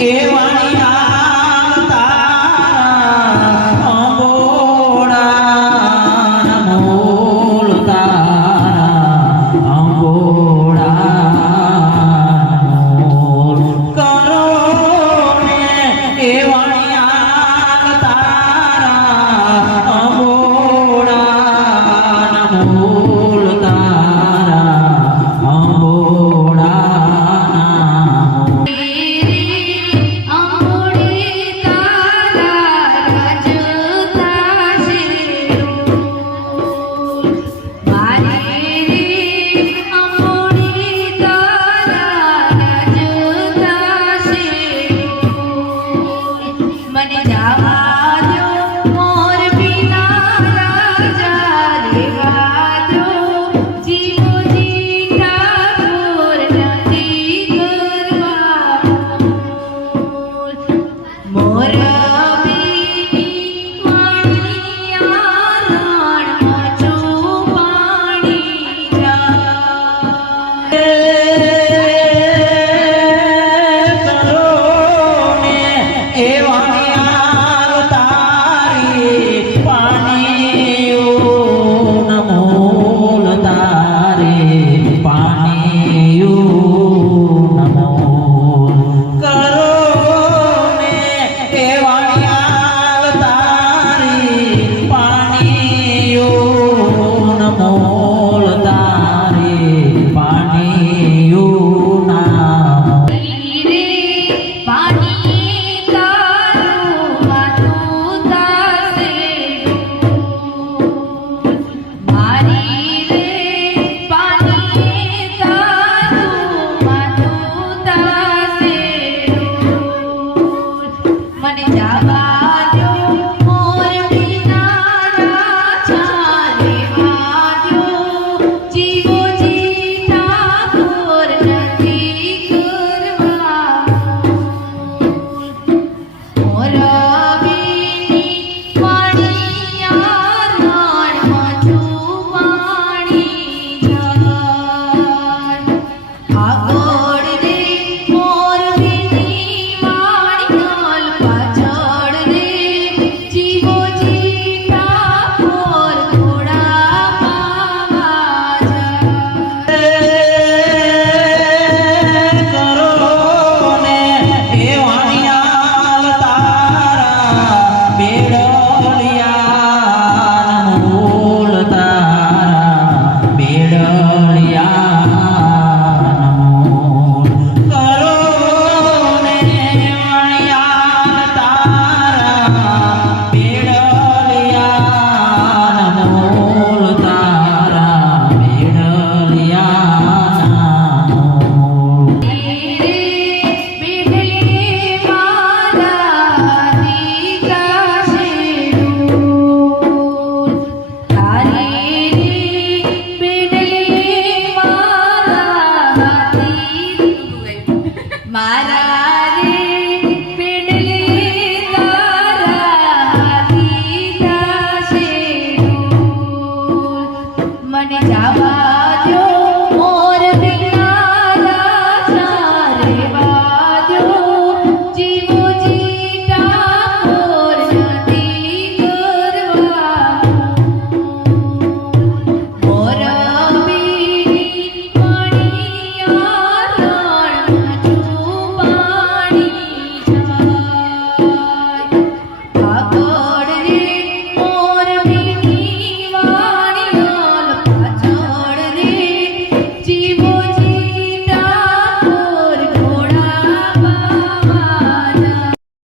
Yeah. Yeah. জীবনে যাওয়া